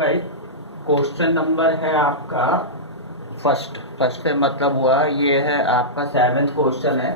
भाई question number है आपका फर्स्ट से मतलब हुआ ये है आपका 7th क्वेश्चन है,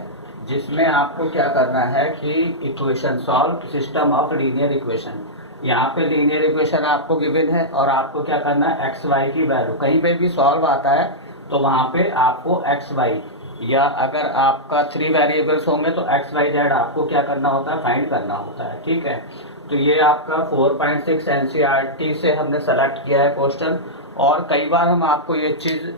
जिसमें आपको क्या करना है कि equation solve system of linear equation. यहाँ पे लीनियर इक्वेशन आपको गिवन है और आपको क्या करना है एक्स वाई की वैल्यू, कहीं पे भी सॉल्व आता है तो वहाँ पे आपको एक्स वाई, या अगर आपका 3 वेरिएबल्स होंगे तो एक्स वाई जेड आपको क्या करना होता है, फाइंड करना होता है। ठीक है, तो ये आपका 4.6 एनसीईआरटी से हमने सेलेक्ट किया है क्वेश्चन, और कई बार हम आपको ये चीज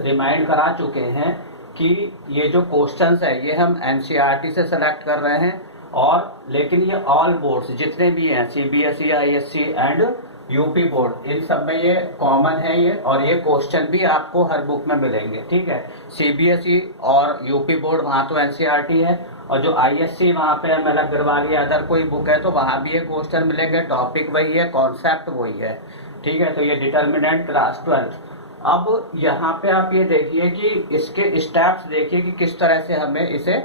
रिमाइंड करा चुके हैं कि ये जो क्वेश्चंस है ये हम एनसीईआरटी से सेलेक्ट कर रहे हैं, और लेकिन ये ऑल बोर्ड्स जितने भी हैं CBSE, ISC and UP board, इन सब में ये कॉमन है ये, और ये क्वेश्चन भी आपको हर बुक में मिलेंगे। ठीक है, सीबीएसई और यूपी बोर्ड वहाँ तो एनसीईआरटी है, और जो आईएससी वहाँ पे एमएल अग्रवाल या अदर कोई बुक है तो वहाँ भी ये क्वेश्चन मिलेंगे, टॉपिक वही है, कॉन्सेप्ट वही है। ठीक है, तो ये डिटर्मिनेंट क्लास 12। अब यहाँ पे आप ये देखिए कि इसके स्टेप्स देखिए कि किस तरह से हमें इसे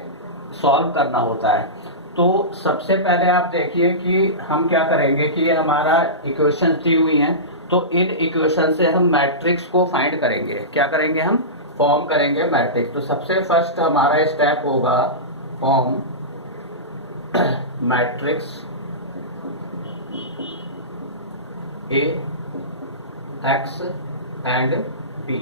सॉल्व करना होता है। तो सबसे पहले आप देखिए कि हम क्या करेंगे कि ये हमारा इक्वेशन दी हुई हैं, तो इन इक्वेशन से हम मैट्रिक्स को फाइंड करेंगे। क्या करेंगे, हम फॉर्म करेंगे मैट्रिक्स। तो सबसे फर्स्ट हमारा स्टेप होगा form matrix A X and B.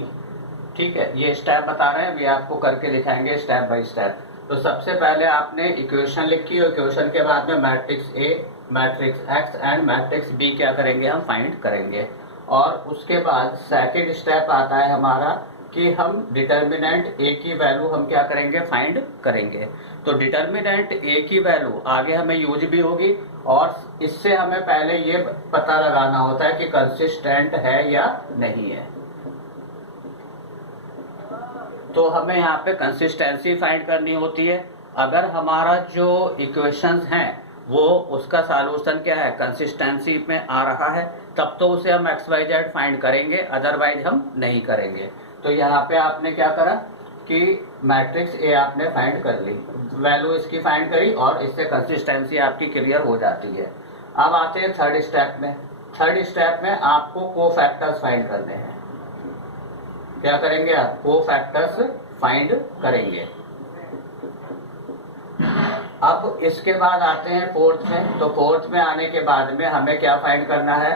ठीक है, ये स्टेप बता रहे हैं, अभी आपको करके दिखाएंगे स्टेप बाय स्टेप। तो सबसे पहले आपने इक्वेशन लिखी, और इक्वेशन के बाद में matrix A, matrix X and matrix B क्या करेंगे, हम फाइंड करेंगे। और उसके बाद सेकंड स्टेप आता है हमारा कि हम डिटर्मिनेंट ए की वैल्यू हम क्या करेंगे, फाइंड करेंगे। तो डिटर्मिनेंट ए की वैल्यू आगे हमें यूज भी होगी, और इससे हमें पहले ये पता लगाना होता है कि कंसिस्टेंट है या नहीं है। तो हमें यहाँ पे कंसिस्टेंसी फाइंड करनी होती है। अगर हमारा जो इक्वेशंस हैं वो उसका सॉल्यूशन क्या है, कंसिस्टेंसी में आ रहा है, तब तो उसे हम एक्स वाई जेड फाइंड करेंगे, अदरवाइज हम नहीं करेंगे। तो यहाँ पे आपने क्या करा कि मैट्रिक्स ए आपने फाइंड कर ली, वैल्यू इसकी फाइंड करी, और इससे कंसिस्टेंसी आपकी क्लियर हो जाती है। अब आते हैं थर्ड स्टेप में। थर्ड स्टेप में आपको कोफैक्टर्स फाइंड करने हैं। क्या करेंगे आप, कोफैक्टर्स फाइंड करेंगे। अब इसके बाद आते हैं फोर्थ में। तो फोर्थ में आने के बाद में हमें क्या फाइंड करना है,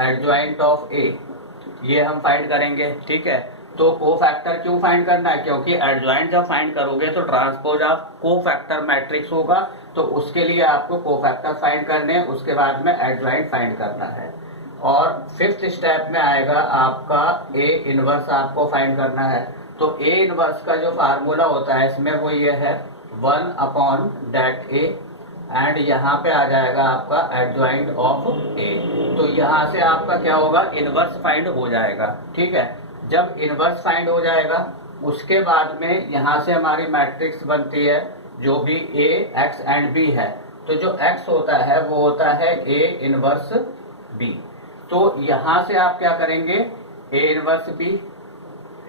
एडजॉइंट ऑफ ए, ये हम फाइंड करेंगे। ठीक है, तो कोफैक्टर क्यों फाइंड करना है, क्योंकि एडजॉइंट जब फाइंड करोगे तो ट्रांसपोज ऑफ कोफैक्टर मैट्रिक्स होगा, तो उसके लिए आपको कोफैक्टर फाइंड करने हैं, उसके बाद में एडजॉइंट फाइंड करना है। और फिफ्थ स्टेप में आएगा आपका ए इनवर्स आपको फाइंड करना है। तो ए इनवर्स का जो फार्मूला होता है इसमें वो ये है 1/that ए, एंड यहाँ पे आ जाएगा आपका एडजॉइंट ऑफ ए। तो यहाँ से आपका क्या होगा, इनवर्स फाइंड हो जाएगा। ठीक है, जब इनवर्स फाइंड हो जाएगा उसके बाद में यहाँ से हमारी मैट्रिक्स बनती है जो भी ए एक्स एंड बी है। तो जो एक्स होता है वो होता है ए इनवर्स बी। तो यहाँ से आप क्या करेंगे, A inverse B,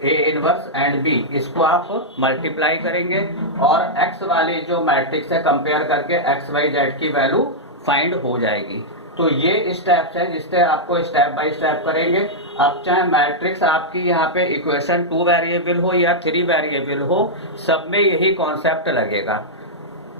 A inverse and B, इसको आप मल्टीप्लाई करेंगे, और एक्स वाली जो मैट्रिक्स है कंपेयर करके एक्स वाई जेड की वैल्यू फाइंड हो जाएगी। तो ये स्टेप्स है जिससे आपको स्टेप बाय स्टेप करेंगे। अब चाहे मैट्रिक्स आपकी यहाँ पे इक्वेशन 2 वेरिएबल हो या 3 वेरिएबल हो, सब में यही कॉन्सेप्ट लगेगा।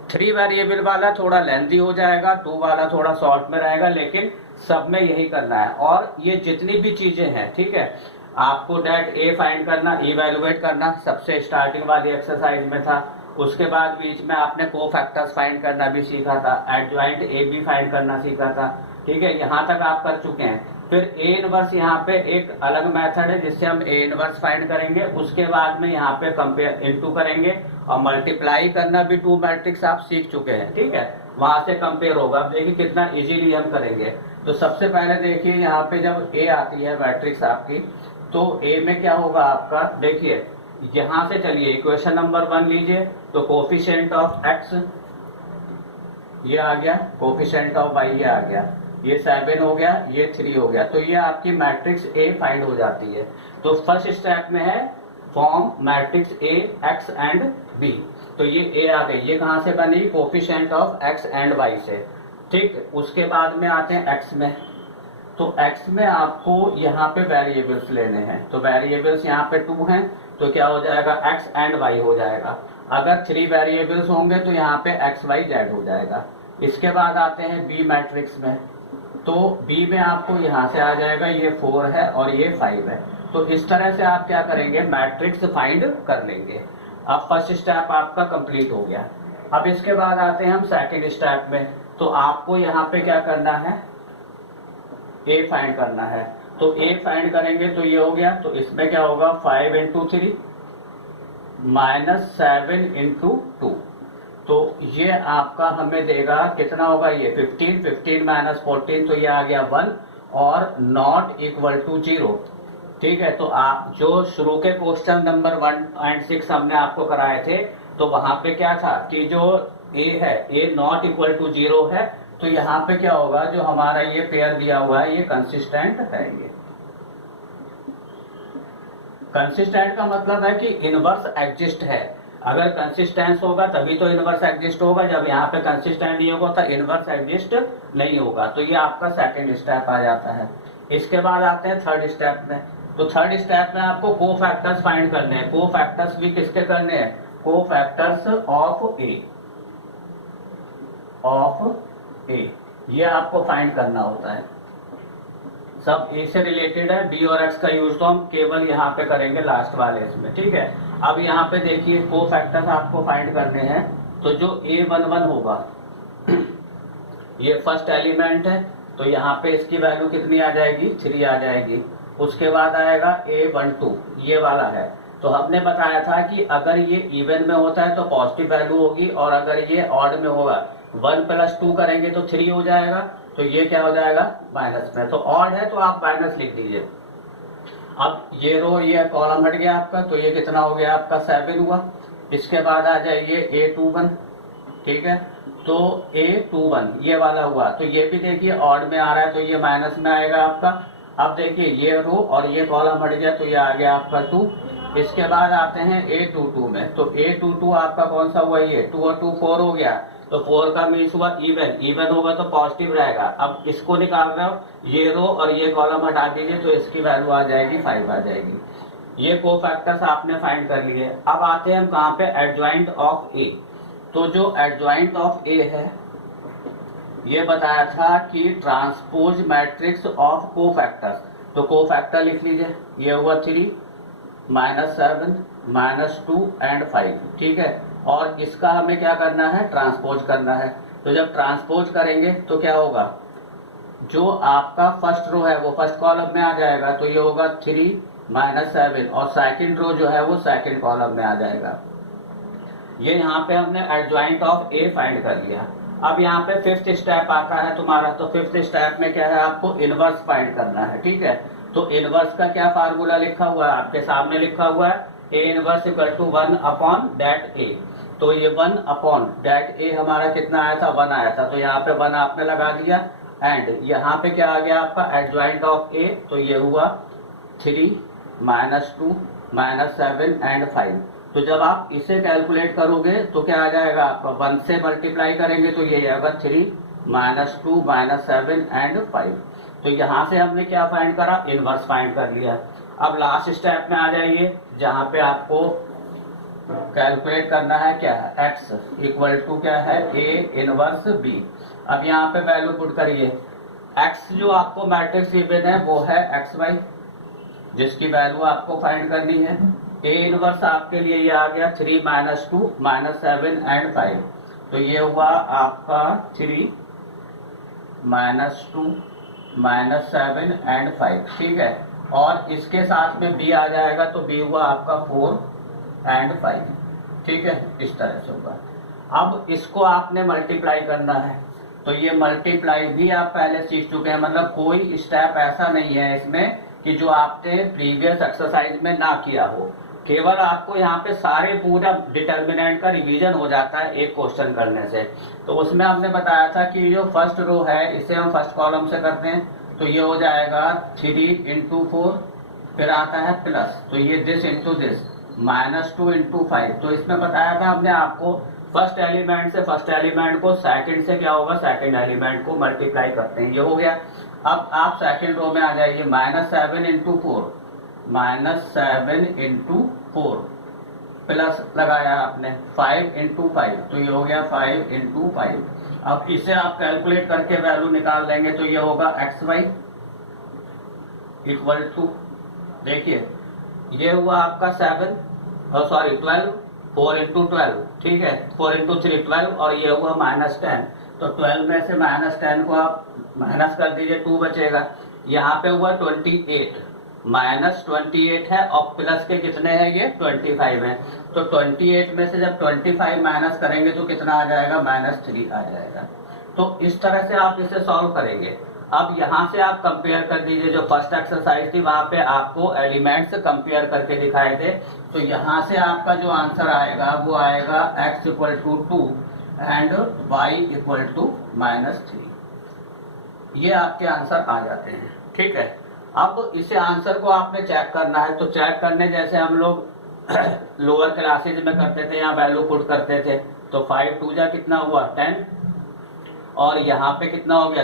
3 वेरिएबल वाला थोड़ा लेंथी हो जाएगा, 2 वाला थोड़ा शॉर्ट में रहेगा, लेकिन सब में यही करना है। और ये जितनी भी चीजें हैं, ठीक है, आपको डेट ए फाइंड करना, इवेलुएट करना, सबसे स्टार्टिंग वाली एक्सरसाइज में था। उसके बाद बीच में आपने कोफैक्टर्स फाइंड करना भी सीखा था, एडजॉइंट ए बी फाइंड करना सीखा था। ठीक है, यहाँ तक आप कर चुके हैं। फिर ए इनवर्स यहाँ पे एक अलग मेथड है जिससे हम ए इनवर्स फाइंड करेंगे। उसके बाद में यहाँ पे कंपेयर इनटू करेंगे, और मल्टीप्लाई करना भी 2 मैट्रिक्स आप सीख चुके हैं। ठीक है, वहां से कंपेयर होगा। अब देखिए कितना इजीली हम करेंगे। तो सबसे पहले देखिए यहाँ पे जब ए आती है मैट्रिक्स आपकी, तो ए में क्या होगा आपका, देखिए यहाँ से चलिए इक्वेशन नंबर 1 लीजिए। तो कोफिशिएंट ऑफ एक्स ये आ गया, कोफिशिएंट ऑफ वाई ये आ गया, ये 7 हो गया, ये 3 हो गया। तो ये आपकी मैट्रिक्स ए फाइंड हो जाती है। तो फर्स्ट स्टेप में है form matrix A X and B. तो ये ए आ गई, ये कहां से बनी, coefficient of X and Y से। ठीक, उसके बाद में आते हैं एक्स में। तो x में आपको यहाँ पे वेरिएबल्स लेने हैं, तो वेरिएबल्स यहाँ पे 2 हैं, तो क्या हो जाएगा x एंड y हो जाएगा। अगर 3 वेरिएबल्स होंगे तो यहाँ पे x y z हो जाएगा। इसके बाद आते हैं b मैट्रिक्स में, तो b में आपको यहाँ से आ जाएगा, ये 4 है और ये 5 है। तो इस तरह से आप क्या करेंगे, मैट्रिक्स फाइंड कर लेंगे। अब फर्स्ट स्टेप आपका कंप्लीट हो गया। अब इसके बाद आते हैं हम सेकंड स्टेप में, तो आपको यहाँ पे क्या करना है, a फाइंड करना है। तो a फाइंड करेंगे तो ये हो गया, तो इसमें क्या होगा 5 इंटू 3 माइनस 7 इंटू 2, तो ये आपका हमें देगा कितना होगा, ये 15 माइनस 14, तो ये आ गया 1 और नॉट इक्वल टू 0। ठीक है, तो आप जो शुरू के क्वेश्चन नंबर 1 एंड 6 हमने आपको कराए थे, तो वहां पे क्या था कि जो a है, a नॉट इक्वल टू 0 है, तो यहाँ पे क्या होगा, जो हमारा ये पेयर दिया हुआ है ये कंसिस्टेंट है। ये कंसिस्टेंट का मतलब है कि इनवर्स एग्जिस्ट है। अगर कंसिस्टेंस होगा तभी तो इनवर्स एग्जिस्ट होगा, जब यहाँ पे कंसिस्टेंट नहीं होगा तो इनवर्स एग्जिस्ट नहीं होगा। तो ये आपका सेकंड स्टेप आ जाता है। इसके बाद आते हैं थर्ड स्टेप में, तो थर्ड स्टेप में आपको कोफैक्टर्स फाइंड करने हैं। कोफैक्टर्स भी किसके करने हैं, कोफैक्टर्स ऑफ ए, ये आपको फाइंड करना होता है। सब ए से रिलेटेड है, बी और एक्स का यूज तो हम केवल यहाँ पे करेंगे लास्ट वाले इसमें। ठीक है, अब यहाँ पे देखिए कोफैक्टर्स आपको फाइंड करने हैं, तो जो A11 होगा ये फर्स्ट एलिमेंट है, तो यहाँ पे इसकी वैल्यू कितनी आ जाएगी, 3 आ जाएगी। उसके बाद आएगा A12, ये वाला है, तो हमने बताया था कि अगर ये इवन में होता है तो पॉजिटिव वैल्यू होगी, और अगर ये ऑड में होगा 1 + 2 करेंगे तो 3 हो जाएगा, तो ये क्या हो जाएगा माइनस में। तो ऑड है तो आप माइनस लिख दीजिए। अब ये रो ये कॉलम हट गया आपका, तो ये कितना हो गया आपका 7 हुआ। इसके बाद आ जाइए A21, ठीक है, तो A21 ये वाला हुआ, तो ये भी देखिए ऑड में आ रहा है तो ये माइनस में आएगा आपका। अब देखिए ये रो और ये कॉलम हट गया, तो ये आ गया आपका 2। इसके बाद आते हैं A22 में, तो A22 आपका कौन सा हुआ, ये 2 और 2 4 हो गया, तो 4 का मीन्स हुआ इवन होगा तो पॉजिटिव रहेगा। अब इसको निकाल रहे हो, ये रो और ये कॉलम हटा दीजिए, तो इसकी वैल्यू आ जाएगी 5 आ जाएगी। ये कोफैक्टर्स आपने फाइंड कर लिए। अब आते हैं हम कहाँ पे, एडजॉइंट ऑफ ए। तो जो एडजॉइंट ऑफ ए है, ये बताया था कि ट्रांसपोज मैट्रिक्स ऑफ कोफैक्टर्स, तो कोफैक्टर लिख लीजिए, ये हुआ 3 -7 -2 एंड 5। ठीक है, और इसका हमें क्या करना है, ट्रांसपोज करना है। तो जब ट्रांसपोज करेंगे तो क्या होगा, जो आपका फर्स्ट रो है वो फर्स्ट कॉलम में आ जाएगा, तो ये होगा 3 -7, और सेकंड रो जो है वो सेकंड कॉलम में आ जाएगा। ये यहाँ पे हमने एडजॉइंट ऑफ ए फाइंड कर लिया। अब यहाँ पे फिफ्थ स्टेप आता है तुम्हारा, तो फिफ्थ स्टेप में क्या है, आपको इनवर्स फाइंड करना है। ठीक है, तो इनवर्स का क्या फार्मूला लिखा हुआ है, आपके सामने लिखा हुआ है, A inverse equal to 1/that A। तो ये 1/that A हमारा कितना आया था, 1 आया था, तो यहाँ पे 1 आपने लगा दिया। एंड यहाँ पे क्या आ गया आपका एडजॉइंट ऑफ A, तो ये हुआ 3 -2 -7 एंड 5। तो जब आप इसे कैलकुलेट करोगे तो क्या आ जाएगा आपका, 1 से मल्टीप्लाई करेंगे तो ये आएगा 3 -2 -7 एंड 5। तो यहाँ से हमने क्या फाइंड करा, इनवर्स फाइंड कर लिया। अब लास्ट स्टेप में आ जाइए, जहाँ पे आपको कैलकुलेट करना है क्या है, x इक्वल टू क्या है, A इनवर्स B। अब यहाँ पे वैल्यू पुट करिए, x जो आपको मैट्रिक्स इवन है वो है xy, जिसकी वैल्यू आपको फाइंड करनी है। A इनवर्स आपके लिए ये आ गया 3 -2 -7 एंड 5, तो ये हुआ आपका 3 -2 -7 एंड 5। ठीक है, और इसके साथ में B आ जाएगा, तो B हुआ आपका 4 एंड 5। ठीक है, इस तरह से होगा। अब इसको आपने मल्टीप्लाई करना है, तो ये मल्टीप्लाई भी आप पहले सीख चुके हैं, मतलब कोई स्टेप ऐसा नहीं है इसमें कि जो आपने प्रीवियस एक्सरसाइज में ना किया हो। केवल आपको यहाँ पे सारे पूरा डिटर्मिनेंट का रिवीजन हो जाता है एक क्वेश्चन करने से। तो उसमें हमने बताया था कि जो फर्स्ट रो है इसे हम फर्स्ट कॉलम से करते हैं, तो ये हो जाएगा 3 × 4, फिर आता है प्लस, तो ये दिस इंटू दिस, -2 × 5। तो इसमें बताया था हमने आपको, फर्स्ट एलिमेंट से फर्स्ट एलिमेंट को, सेकंड से क्या होगा, सेकंड एलिमेंट को मल्टीप्लाई करते हैं, ये हो गया। अब आप सेकंड रो में आ जाइए, -7 इंटू 4, -7 इंटू 4 प्लस लगाया आपने 5 इंटू 5, तो ये हो गया 5 इंटू 5। अब इसे आप कैलकुलेट करके वैल्यू निकाल लेंगे तो ये होगा xy इक्वल टू, देखिए ये हुआ आपका 7 और सॉरी 12, 4 इंटू 12, ठीक है, 4 इंटू 3 12, और ये हुआ -10। तो 12 में से -10 को आप माइनस कर दीजिए, 2 बचेगा। यहाँ पे हुआ 28, -28 है और प्लस के कितने हैं ये 25 है। तो 28 में से जब 25 माइनस करेंगे तो कितना आ जाएगा, -3 आ जाएगा। तो इस तरह से आप इसे सॉल्व करेंगे। अब यहाँ से आप कंपेयर कर दीजिए, जो फर्स्ट एक्सरसाइज थी वहां पे आपको एलिमेंट्स कंपेयर करके दिखाए थे, तो यहाँ से आपका जो आंसर आएगा वो आएगा x equal to 2 and y equal to -3। ये आपके आंसर आ जाते हैं, ठीक है। अब इसे आंसर को आपने चेक करना है, तो चेक करने जैसे हम लोग लोअर क्लासेज में करते थे, यहाँ वैल्यू पुट करते थे, तो 5 2 जा कितना हुआ 10, और यहाँ पे कितना हो गया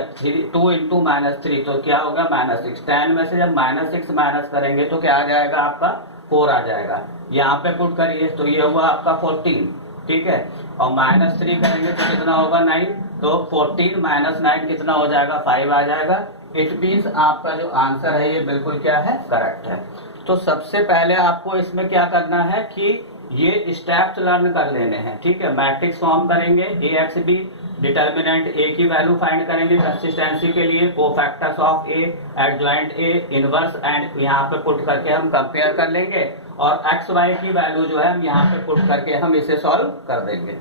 2 इंटू -3, तो क्या होगा -6। 10 में से जब -6 माइनस करेंगे तो क्या आ जाएगा आपका 4 आ जाएगा। यहाँ पे पुट करिए तो ये हुआ आपका 14, ठीक है, और -3 करेंगे तो कितना होगा 9, तो 14 - 9 कितना हो जाएगा 5 आ जाएगा। इट मीन्स आपका जो आंसर है ये बिल्कुल क्या है, करेक्ट है। तो सबसे पहले आपको इसमें क्या करना है कि ये स्टेप्स लर्न कर लेने हैं, ठीक है। मैट्रिक्स फॉर्म करेंगे AXB, डिटर्मिनेंट A की वैल्यू फाइंड करेंगे कंसिस्टेंसी के लिए, cofactors of A, adjoint A, inverse, and यहाँ पे पुट करके हम कंपेयर कर लेंगे, और XY की वैल्यू जो है हम यहाँ पे पुट करके हम इसे सॉल्व कर देंगे।